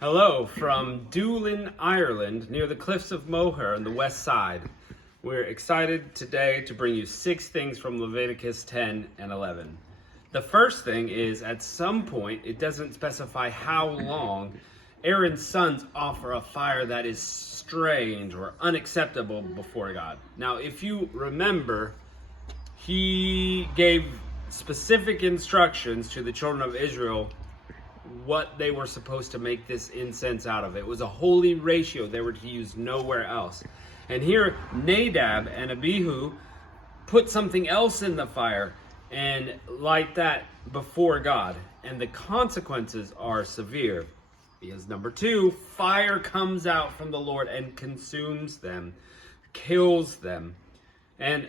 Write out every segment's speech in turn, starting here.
Hello from Doolin, Ireland, near the cliffs of Moher on the west side. We're excited today to bring you 6 things from Leviticus 10 and 11. The first thing is, at some point, it doesn't specify how long, Aaron's sons offer a fire that is strange or unacceptable before God. Now, if you remember, he gave specific instructions to the children of Israel what they were supposed to make this incense out of. It was a holy ratio they were to use nowhere else. And here Nadab and Abihu put something else in the fire and light that before God. And the consequences are severe. Because number 2, fire comes out from the Lord and consumes them, kills them. And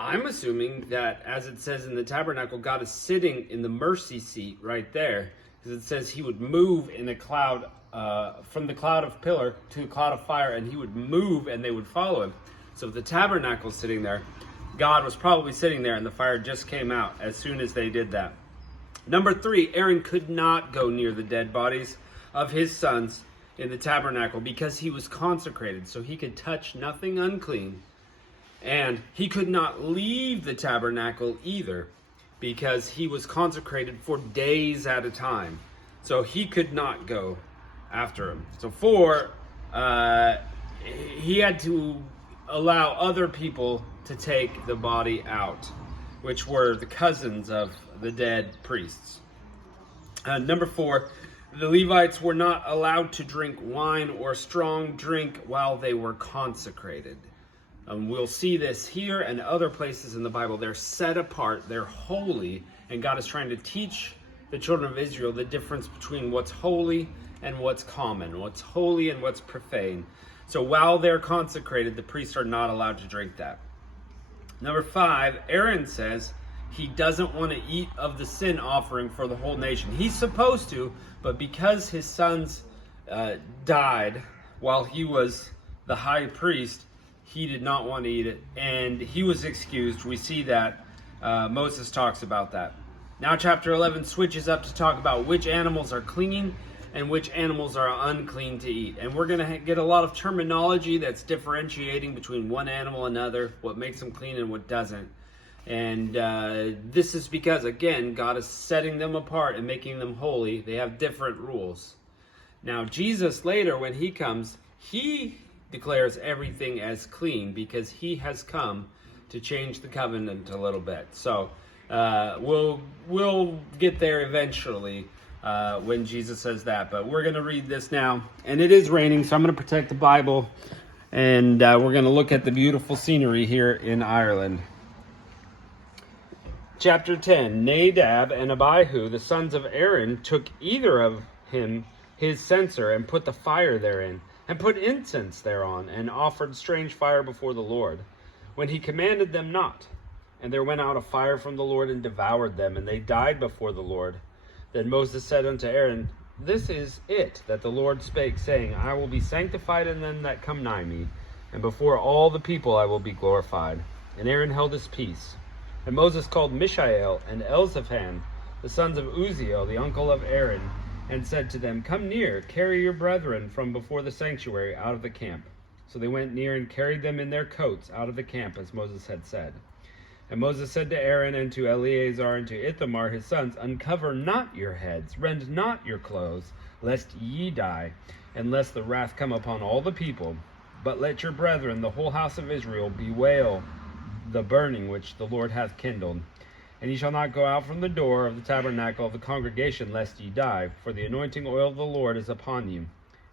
I'm assuming that, as it says in the tabernacle, God is sitting in the mercy seat right there. Because it says he would move in a cloud, from the cloud of pillar to the cloud of fire, and he would move and they would follow him. So if the tabernacle is sitting there, God was probably sitting there and the fire just came out as soon as they did that. Number 3, Aaron could not go near the dead bodies of his sons in the tabernacle because he was consecrated, so he could touch nothing unclean. And he could not leave the tabernacle either, because he was consecrated for days at a time. So he could not go after him. So 4, he had to allow other people to take the body out, which were the cousins of the dead priests. Number 4, the Levites were not allowed to drink wine or strong drink while they were consecrated. We'll see this here and other places in the Bible. They're set apart, they're holy, and God is trying to teach the children of Israel the difference between what's holy and what's common, what's holy and what's profane. So while they're consecrated, the priests are not allowed to drink that. Number 5, Aaron says he doesn't want to eat of the sin offering for the whole nation. He's supposed to, but because his sons died while he was the high priest, he did not want to eat it, and he was excused. We see that Moses talks about that. Now chapter 11 switches up to talk about which animals are clean and which animals are unclean to eat. And we're going to get a lot of terminology that's differentiating between one animal and another, what makes them clean and what doesn't. And this is because, again, God is setting them apart and making them holy. They have different rules. Now Jesus later, when he comes, he declares everything as clean because he has come to change the covenant a little bit. So we'll get there eventually when Jesus says that. But we're going to read this now. And it is raining, so I'm going to protect the Bible. And we're going to look at the beautiful scenery here in Ireland. Chapter 10, Nadab and Abihu, the sons of Aaron, took either of him his censer and put the fire therein, and put incense thereon, and offered strange fire before the Lord, when he commanded them not. And there went out a fire from the Lord and devoured them, and they died before the Lord. Then Moses said unto Aaron, This is it that the Lord spake, saying, I will be sanctified in them that come nigh me, and before all the people I will be glorified. And Aaron held his peace. And Moses called Mishael and Elzaphan, the sons of Uzziel, the uncle of Aaron, and said to them, Come near, carry your brethren from before the sanctuary out of the camp. So they went near and carried them in their coats out of the camp, as Moses had said. And Moses said to Aaron and to Eleazar and to Ithamar his sons, Uncover not your heads, rend not your clothes, lest ye die, and lest the wrath come upon all the people. But let your brethren, the whole house of Israel, bewail the burning which the Lord hath kindled. And ye shall not go out from the door of the tabernacle of the congregation, lest ye die, for the anointing oil of the Lord is upon you.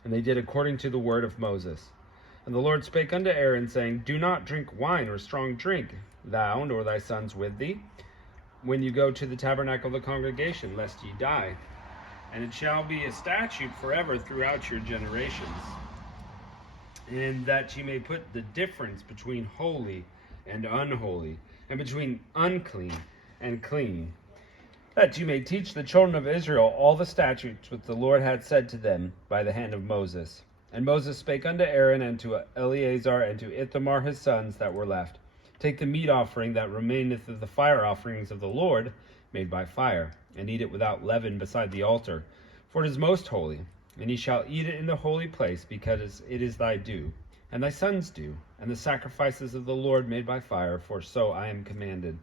And they did according to the word of Moses. And the Lord spake unto Aaron, saying, Do not drink wine or strong drink, thou nor thy sons with thee, when you go to the tabernacle of the congregation, lest ye die. And it shall be a statute forever throughout your generations, and that ye may put the difference between holy and unholy, and between unclean and clean, that ye may teach the children of Israel all the statutes which the Lord had said to them by the hand of Moses. And Moses spake unto Aaron and to Eleazar and to Ithamar his sons that were left, Take the meat offering that remaineth of the fire offerings of the Lord, made by fire, and eat it without leaven beside the altar, for it is most holy. And ye shall eat it in the holy place, because it is thy due, and thy sons' due, and the sacrifices of the Lord made by fire, for so I am commanded.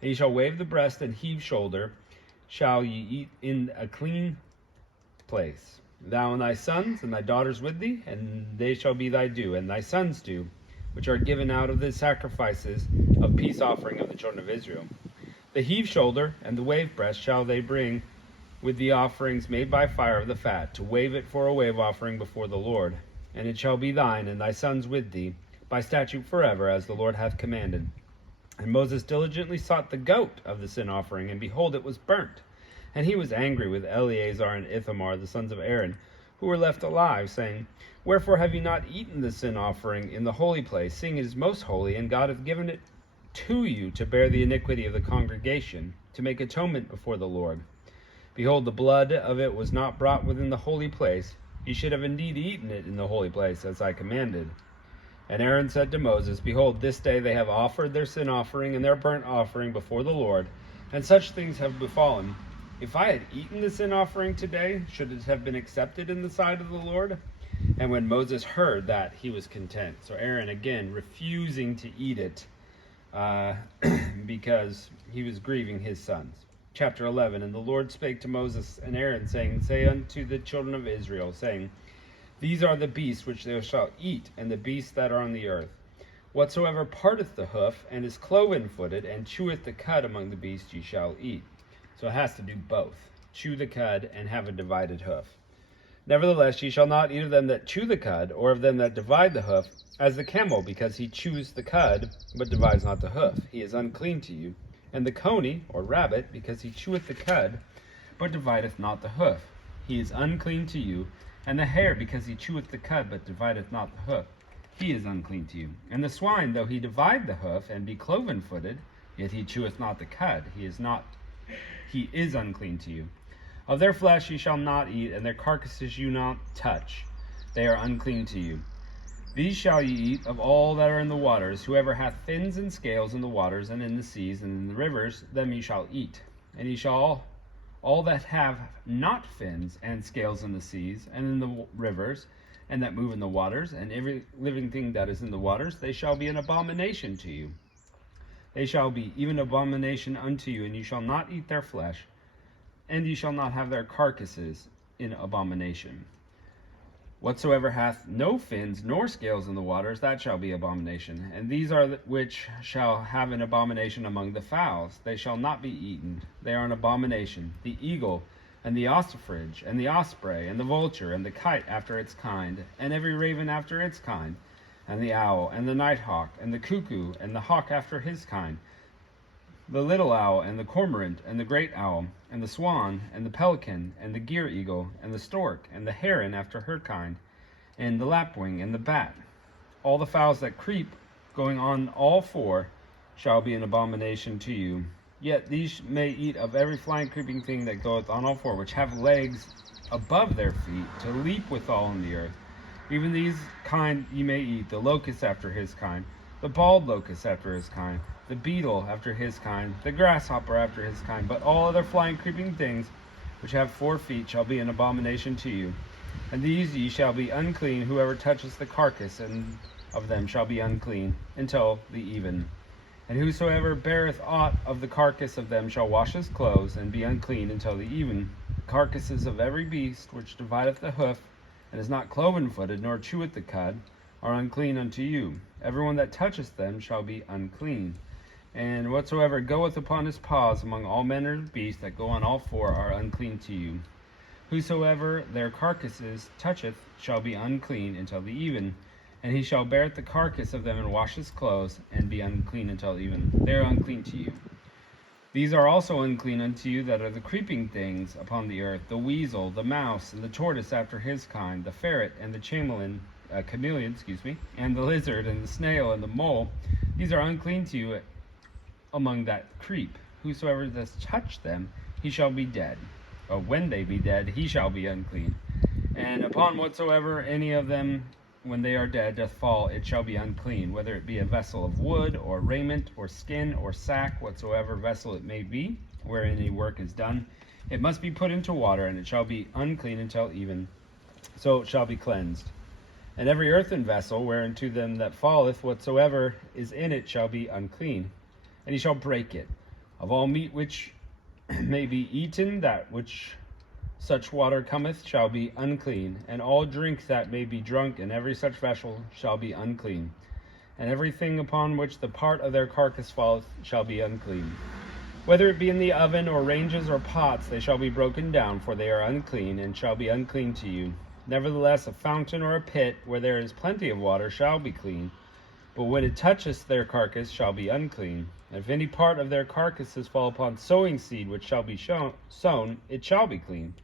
And ye shall wave the breast and heave shoulder, shall ye eat in a clean place. Thou and thy sons and thy daughters with thee, and they shall be thy due, and thy sons' due, which are given out of the sacrifices of peace offering of the children of Israel. The heave shoulder and the wave breast shall they bring with the offerings made by fire of the fat, to wave it for a wave offering before the Lord. And it shall be thine, and thy sons with thee, by statute forever, as the Lord hath commanded. And Moses diligently sought the goat of the sin offering, and behold, it was burnt. And he was angry with Eleazar and Ithamar, the sons of Aaron, who were left alive, saying, Wherefore have ye not eaten the sin offering in the holy place, seeing it is most holy, and God hath given it to you to bear the iniquity of the congregation, to make atonement before the Lord? Behold, the blood of it was not brought within the holy place. Ye should have indeed eaten it in the holy place, as I commanded. And Aaron said to Moses, Behold, this day they have offered their sin offering and their burnt offering before the Lord, and such things have befallen. If I had eaten the sin offering today, should it have been accepted in the sight of the Lord? And when Moses heard that, he was content. So Aaron, again, refusing to eat it because he was grieving his sons. Chapter 11. And the Lord spake to Moses and Aaron, saying, Say unto the children of Israel, saying, These are the beasts which thou shalt eat, and the beasts that are on the earth. Whatsoever parteth the hoof, and is cloven-footed, and cheweth the cud among the beasts, ye shall eat. So it has to do both. Chew the cud, and have a divided hoof. Nevertheless, ye shall not eat of them that chew the cud, or of them that divide the hoof, as the camel, because he chews the cud, but divides not the hoof. He is unclean to you. And the coney, or rabbit, because he cheweth the cud, but divideth not the hoof. He is unclean to you. And the hare, because he cheweth the cud, but divideth not the hoof. He is unclean to you. And the swine, though he divide the hoof, and be cloven-footed, yet he cheweth not the cud. He is unclean to you. Of their flesh ye shall not eat, and their carcasses you not touch. They are unclean to you. These shall ye eat of all that are in the waters. Whoever hath fins and scales in the waters, and in the seas, and in the rivers, them ye shall eat. And ye shall all that have not fins and scales in the seas, and in the rivers, and that move in the waters, and every living thing that is in the waters, they shall be an abomination to you. They shall be even abomination unto you, and ye shall not eat their flesh, and ye shall not have their carcasses in abomination. Whatsoever hath no fins nor scales in the waters, that shall be abomination. And these are which shall have an abomination among the fowls. They shall not be eaten. They are an abomination. The eagle, and the ostrich, and the osprey, and the vulture, and the kite after its kind, and every raven after its kind, and the owl, and the nighthawk, and the cuckoo, and the hawk after his kind, the little owl, and the cormorant, and the great owl, and the swan, and the pelican, and the gier eagle, and the stork, and the heron after her kind, and the lapwing, and the bat. All the fowls that creep, going on all four, shall be an abomination to you. Yet these may eat of every flying creeping thing that goeth on all four, which have legs above their feet, to leap withal in the earth. Even these kind ye may eat, the locust after his kind, the bald locust after his kind, the beetle after his kind, the grasshopper after his kind. But all other flying creeping things which have 4 feet shall be an abomination to you. And these ye shall be unclean. Whoever touches the carcass and of them shall be unclean until the even. And whosoever beareth aught of the carcass of them shall wash his clothes, and be unclean until the even. The carcasses of every beast which divideth the hoof, and is not cloven-footed, nor cheweth the cud, are unclean unto you. Everyone that toucheth them shall be unclean. And whatsoever goeth upon his paws among all manner of beasts that go on all four are unclean to you. Whosoever their carcasses toucheth shall be unclean until the even. And he shall bear the carcass of them and wash his clothes, and be unclean until even. They are unclean to you. These are also unclean unto you that are the creeping things upon the earth, the weasel, the mouse, and the tortoise after his kind, the ferret, and the chameleon, and the lizard, and the snail, and the mole. These are unclean to you among that creep. Whosoever does touch them, he shall be dead. Or when they be dead, he shall be unclean. And upon whatsoever any of them, when they are dead, doth fall, it shall be unclean, whether it be a vessel of wood, or raiment, or skin, or sack, whatsoever vessel it may be, wherein any work is done. It must be put into water, and it shall be unclean until even. so it shall be cleansed. And every earthen vessel whereunto them that falleth, whatsoever is in it shall be unclean, and he shall break it. Of all meat which may be eaten, that which such water cometh shall be unclean, and all drink that may be drunk in every such vessel shall be unclean. And everything upon which the part of their carcass falleth shall be unclean. Whether it be in the oven, or ranges, or pots, they shall be broken down, for they are unclean, and shall be unclean to you. Nevertheless, a fountain or a pit, where there is plenty of water, shall be clean. But when it toucheth their carcass, shall be unclean. And if any part of their carcasses fall upon sowing seed, which shall be sown, it shall be clean.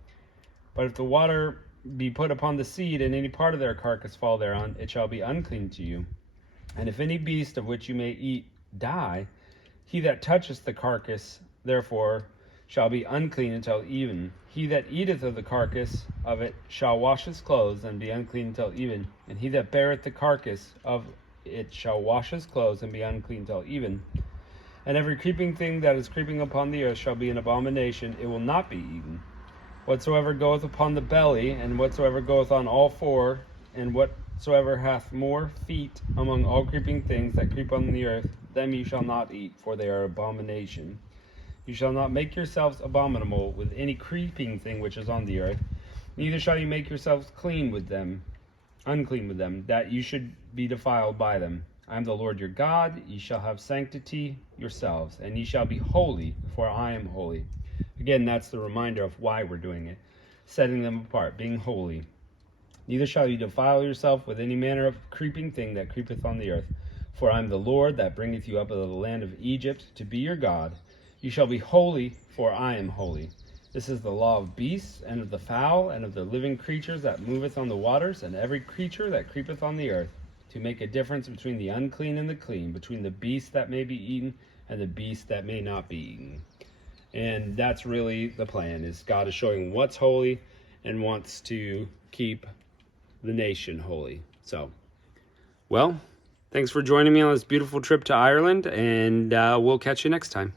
But if the water be put upon the seed, and any part of their carcass fall thereon, it shall be unclean to you. And if any beast of which you may eat die, he that toucheth the carcass, therefore, shall be unclean until even. He that eateth of the carcass of it shall wash his clothes, and be unclean until even. And he that beareth the carcass of it shall wash his clothes, and be unclean until even. And every creeping thing that is creeping upon the earth shall be an abomination, it will not be eaten. Whatsoever goeth upon the belly, and whatsoever goeth on all four, and whatsoever hath more feet among all creeping things that creep on the earth, them you shall not eat, for they are abomination. You shall not make yourselves abominable with any creeping thing which is on the earth, neither shall you make yourselves unclean with them, that you should be defiled by them. I am the Lord your God. Ye shall have sanctity yourselves, and ye shall be holy, for I am holy. Again, that's the reminder of why we're doing it, setting them apart, being holy. Neither shall you defile yourself with any manner of creeping thing that creepeth on the earth. For I am the Lord that bringeth you up out of the land of Egypt to be your God. You shall be holy, for I am holy. This is the law of beasts, and of the fowl, and of the living creatures that moveth on the waters, and every creature that creepeth on the earth, to make a difference between the unclean and the clean, between the beast that may be eaten and the beast that may not be eaten. And that's really the plan, is God is showing what's holy and wants to keep the nation holy. So, well, thanks for joining me on this beautiful trip to Ireland, and we'll catch you next time.